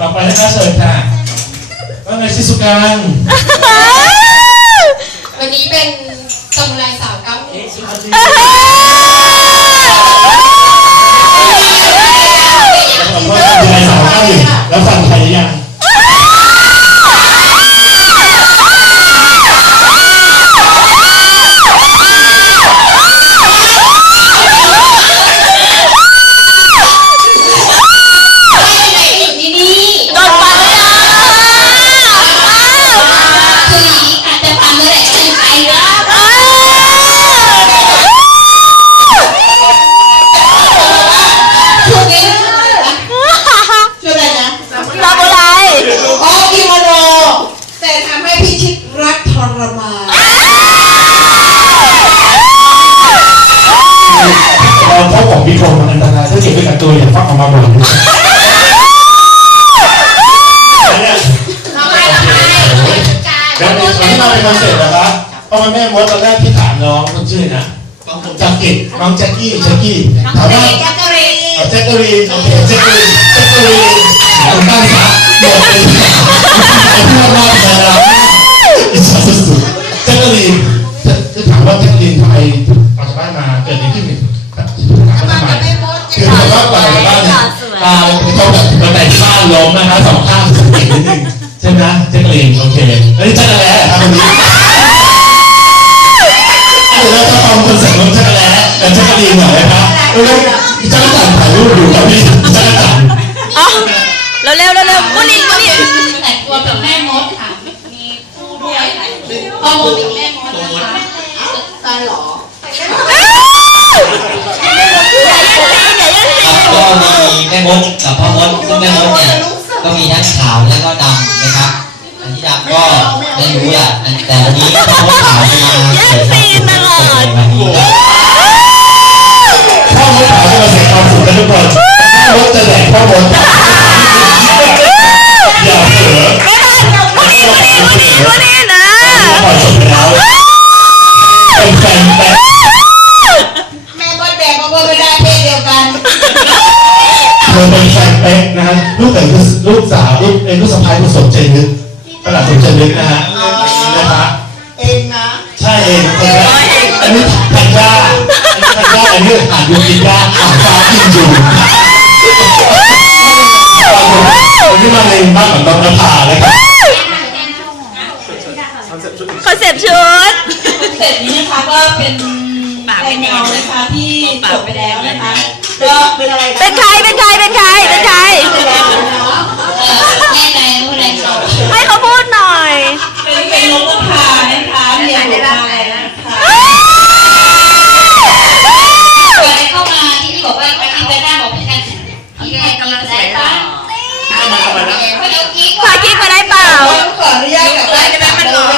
ต่อไปนะคะเชิญค่ะว่าไงชิสุกัง เราพบของมีคมมันอันตรายถ้าเจ็บด้วยกันตัวอย่าฟักออกมาบ่อยนะเนี่ยทำไมทำไมเดี๋ยววันนี้เราเป็นคอนเสิร์ตนะครับเพราะมันแม่มดตอนแรกที่ถามน้องคนชื่อนะจากกิจน้องแจ็คกี้แจ็คกี้ถามว่าแจ็คกอรีแจ็คกอรีโอเคแจ็คกอรีแจ็คกอรีนผมตั้งซะหมดเลย คือถามว่าก่อนจากบ้านเนี่ยตาเขาแบบบันไดที่บ้านล้มนะคะสองข้างสังเกตนิดนึงใช่ไหมแจ็คเกอรีนโอเคแล้วนี่แจ็คกะแล้ครับวันนี้เดี๋ยวเราจะฟังคอนเสิร์ตของแจ็คกะแล้แต่แจ็คกะรีนหน่อยนะครับแล้วจักรจันทร์ถ่ายรูปอยู่กับพี่จักรจันทร์อ๋อเร็วเร็วเร็วเร็วบุลินบุลินแต่งตัวแบบแม่มดค่ะมีคู่ด้วยพ่อมดกับแม่มดนะคะตาหรอ มีแม่มดกับพ่อมดซึ่งแม่มดเนี่ยก็มีทั้งขาวแล้วก็ดำนะครับ อันที่ดำก็ไม่รู้แหละแต่วันนี้พ่อมดขาวจะมาเกิดความ ลูกแต่ลูกสาวลูกเอ้ลูกสะพ้ายคุณสมใจนึกประหลัดสมใจนึกนะฮะนะคะเองนะใช่เองคนนี้อันนี้ธัญญาอันนี้ธัญญาอันนี้อ่านยูกินยาอ่านฟ้ากินอยู่วันนี้มาในบ้านของน้องนภานะครับคอนเซ็ปต์ชุดเสร็จนี้นะคะก็เป็นเพลงเงานะคะที่จบไปแล้วนะคะก็เป็นอะไรเป็นใครเป็นใคร นเป็นนกพานะคะเมียหลวงมาเลยนะคะก่อนเข้ามาที่พี่บอกว่าไปกินไปได้บอกพี่กันพี่กันกำลังใส่ตาพอดีกิ๊กพากิ๊กมาได้เปล่าขออนุญาตกลับบ้านจะไปมันหลอกนะคะ